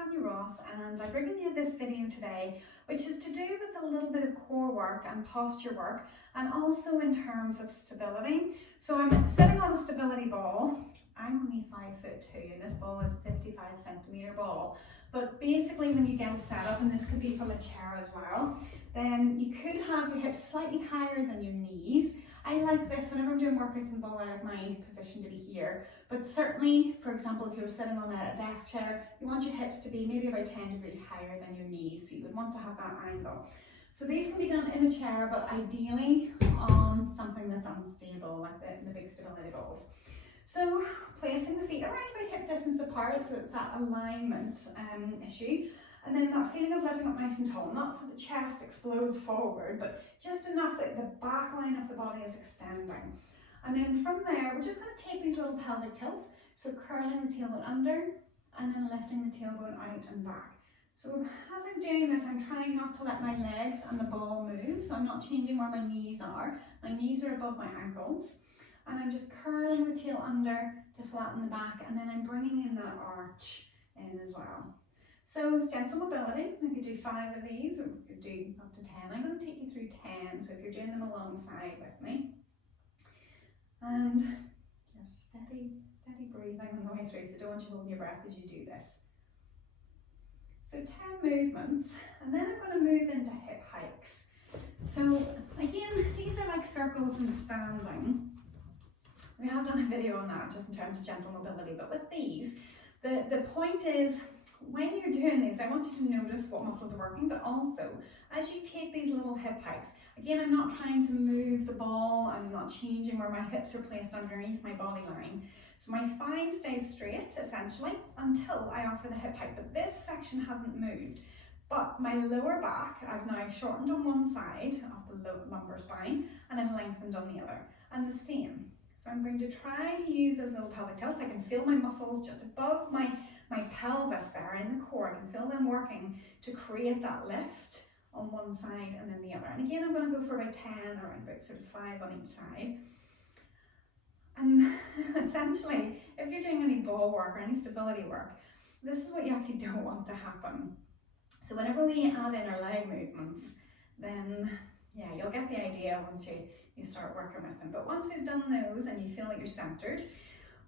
and I'm bringing you this video today, which is to do with a little bit of core work and posture work, and also in terms of stability. So I'm sitting on a stability ball. I'm only 5'2", and this ball is a 55cm ball. But basically when you get a setup, and this could be from a chair as well, then you could have your hips slightly higher than your knees. I like this whenever I'm doing workouts in the ball. I like my position to be here, but certainly, for example, if you're sitting on a desk chair, you want your hips to be maybe about 10 degrees higher than your knees, so you would want to have that angle. So these can be done in a chair, but ideally on something that's unstable, like the big stability balls. So placing the feet around about hip distance apart, so it's that alignment issue. And then that feeling of lifting up nice and tall, not so the chest explodes forward, but just enough that the back line of the body is extending. And then from there, we're just going to take these little pelvic tilts, so curling the tailbone under and then lifting the tailbone out and back. So as I'm doing this, I'm trying not to let my legs and the ball move, so I'm not changing where my knees are. My knees are above my ankles, and I'm just curling the tail under to flatten the back, and then I'm bringing in that arch in as well. So it's gentle mobility. I could do 5 of these, or we could do up to 10. I'm going to take you through 10, so if you're doing them alongside with me. And just steady breathing on the way through, so don't want you holding your breath as you do this. So 10 movements, and then I'm going to move into hip hikes. So again, these are like circles and standing. We have done a video on that just in terms of gentle mobility, but with these, the point is, when you're doing these, I want you to notice what muscles are working, but also as you take these little hip hikes, again, I'm not trying to move the ball, I'm not changing where my hips are placed underneath my body line. So my spine stays straight, essentially, until I offer the hip hike, but this section hasn't moved. But my lower back, I've now shortened on one side of the lumbar spine, and I've lengthened on the other, and the same. So I'm going to try to use those little pelvic tilts. I can feel my muscles just above my pelvis there in the core. I can feel them working to create that lift on one side and then the other. And again, I'm going to go for about 10 or about sort of 5 on each side. And essentially, if you're doing any ball work or any stability work, this is what you actually don't want to happen. So whenever we add in our leg movements, then yeah, you'll get the idea once you start working with them. But once we've done those and you feel like you're centered,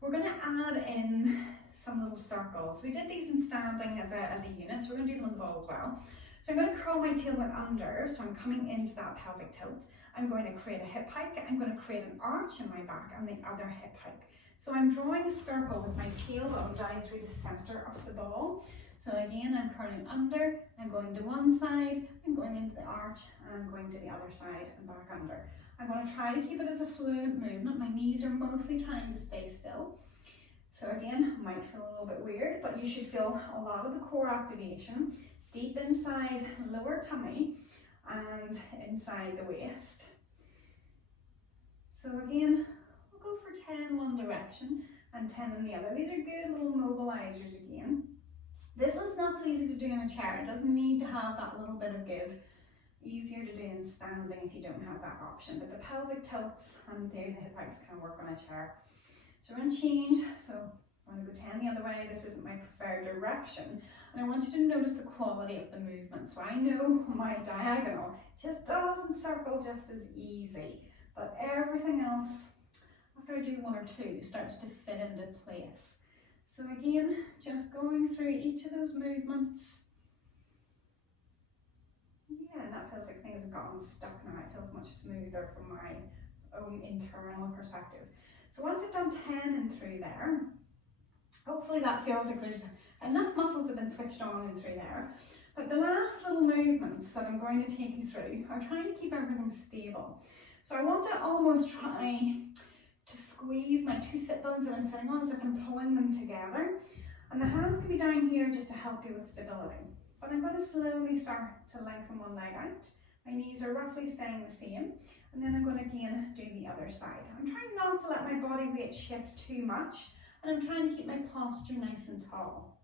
we're going to add in some little circles. So we did these in standing as a unit, so we're going to do them on the ball as well. So I'm going to curl my tailbone under, so I'm coming into that pelvic tilt. I'm going to create a hip hike. I'm going to create an arch in my back and the other hip hike. So I'm drawing a circle with my tailbone down through the center of the ball. So again, I'm curling under, I'm going to one side, I'm going into the arch, and I'm going to the other side and back under. I'm going to try to keep it as a fluid movement. My knees are mostly trying to stay still. So again, it might feel a little bit weird, but you should feel a lot of the core activation deep inside lower tummy and inside the waist. So again, we'll go for 10 one direction and 10 in the other. These are good little mobilizers again. This one's not so easy to do in a chair. It doesn't need to have that little bit of give. Easier to do in standing if you don't have that option. But the pelvic tilts and the hip hikes can work on a chair. So we're going to change. So I'm going to go 10 the other way. This isn't my preferred direction. And I want you to notice the quality of the movement. So I know my diagonal just doesn't circle just as easy. But everything else, after I do 1 or 2, starts to fit into place. So again, just going through each of those movements. Yeah, and that feels like things have gotten stuck now. It feels much smoother from my own internal perspective. So once I've done 10 and through there, hopefully that feels like there's enough muscles have been switched on and through there. But the last little movements that I'm going to take you through are trying to keep everything stable. So I want to almost try to squeeze my 2 sit bones that I'm sitting on as if I'm pulling them together. And the hands can be down here just to help you with stability. But I'm going to slowly start to lengthen one leg out. My knees are roughly staying the same. And then I'm going to again do the other side. I'm trying not to let my body weight shift too much. And I'm trying to keep my posture nice and tall.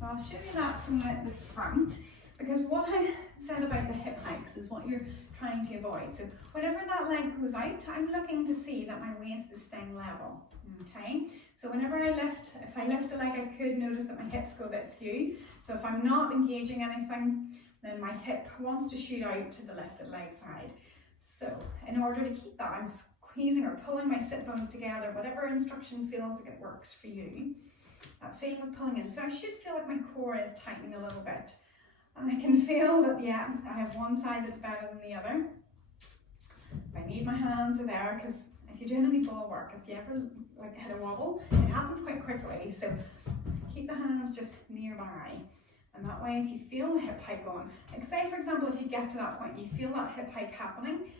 So I'll show you that from the front. Because what I said about the hip hikes is what you're trying to avoid. So whenever that leg goes out, I'm looking to see that my waist is staying level. Okay? So whenever I lift, if I lift a leg, I could notice that my hips go a bit skew. So if I'm not engaging anything, then my hip wants to shoot out to the lifted leg side. So in order to keep that, I'm squeezing or pulling my sit bones together, whatever instruction feels like it works for you. That feeling of pulling in. So I should feel like my core is tightening a little bit. And I can feel that, yeah, I have one side that's better than the other. If I need my hands are there, because if you're doing any ball work, if you ever like hit a wobble, it happens quite quickly. So keep the hands just nearby. And that way, if you feel the hip hike going, like say for example, if you get to that point, you feel that hip hike happening,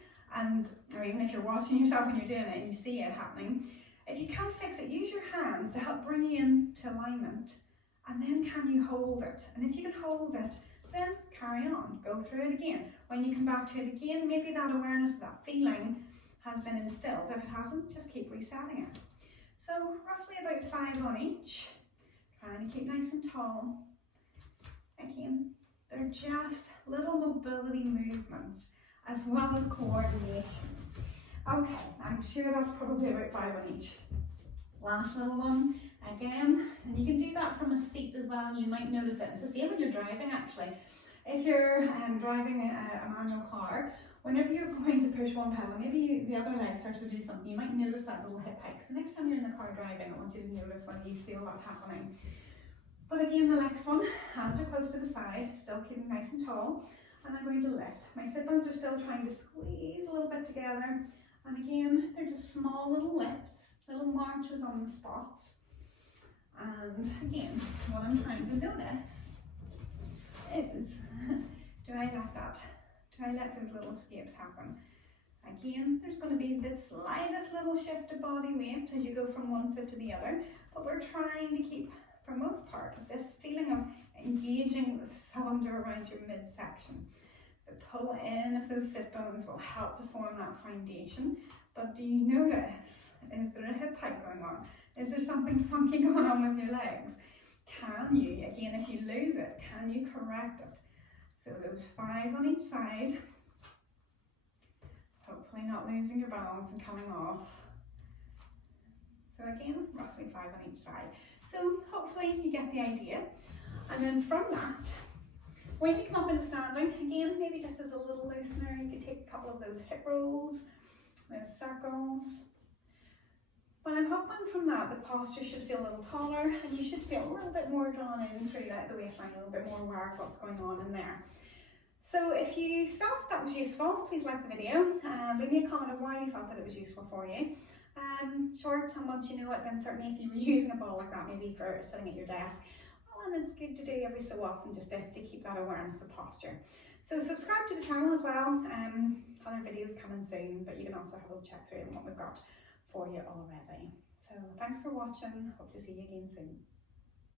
or even if you're watching yourself when you're doing it and you see it happening, if you can't fix it, use your hands to help bring you into alignment. And then can you hold it? And if you can hold it, then carry on, go through it again. When you come back to it again, maybe that awareness, that feeling has been instilled. If it hasn't, just keep resetting it. So roughly about 5 on each, trying to keep nice and tall. Again, they're just little mobility movements as well as coordination. Okay, I'm sure that's probably about 5 on each. Last little one, again, and you can do that from a seat as well. You might notice it. It's the same when you're driving actually. If you're driving a manual car, whenever you're going to push one pedal, maybe the other leg starts to do something, you might notice that little hip hike. So next time you're in the car driving, I want you to notice when you feel that happening. But again, the next one, hands are close to the side, still keeping nice and tall, and I'm going to lift. My sit bones are still trying to squeeze a little bit together, and again, they're just small little lifts, little marches on the spots. And again, what I'm trying to notice is, do I let those little escapes happen? Again, there's going to be the slightest little shift of body weight as you go from one foot to the other, but we're trying to keep, for most part, this feeling of engaging the cylinder around your midsection. The pull in of those sit bones will help to form that foundation. But do you notice, is there a hip hike going on? Is there something funky going on with your legs? Can you, again, if you lose it, can you correct it? So those 5 on each side. Hopefully not losing your balance and coming off. So again, roughly 5 on each side. So hopefully you get the idea. And then from that, when you come up into standing, again, maybe just as a little loosener, you could take a couple of those hip rolls, those circles. But I'm hoping from that, the posture should feel a little taller and you should feel a little bit more drawn in through the waistline, a little bit more aware of what's going on in there. So if you felt that was useful, please like the video and leave me a comment of why you felt that it was useful for you. Short, and once you know it, then certainly if you were using a ball like that, maybe for sitting at your desk, well, and it's good to do every so often just to keep that awareness of posture. So subscribe to the channel as well. Other videos coming soon, but you can also have a check through what we've got for you already. So thanks for watching. Hope to see you again soon.